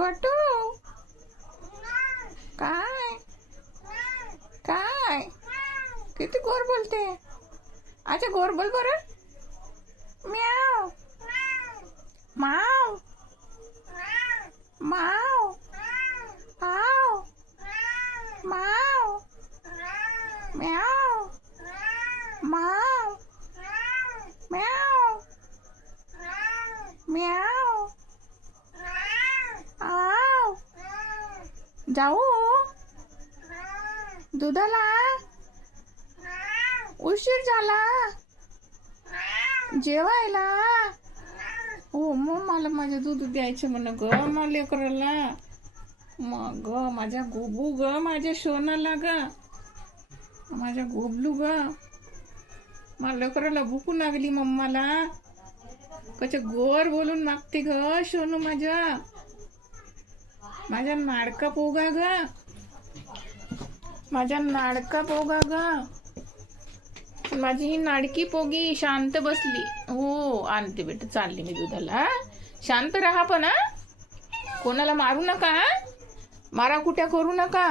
गटू काय काय किती गोर बोलते. अच्छा गोर बोल बरं. म्याव माव माव आव माव म्याव माव म्याव म्याव आव. जाऊ दुधाला उशीर झाला जेवायला. हो मग मला माझे दूध द्यायचे म्हण ग मला लेकराला. मग ग माझ्या गोबू ग माझ्या सोनाला ग माझ्या गोबलू ग मला लेकराला भूक लागली मम्माला. कसे गोर बोलून मागते ग सोनू माझ्या नाडका पोगा ग माझ्या नाडका पोगा ग. माझी ही नाडकी पोगी शांत बसली. हो आणते बेटा चालली मी दुधाला. शांत राहा पण कोणाला मारू नका. मारा कुट्या करू नका.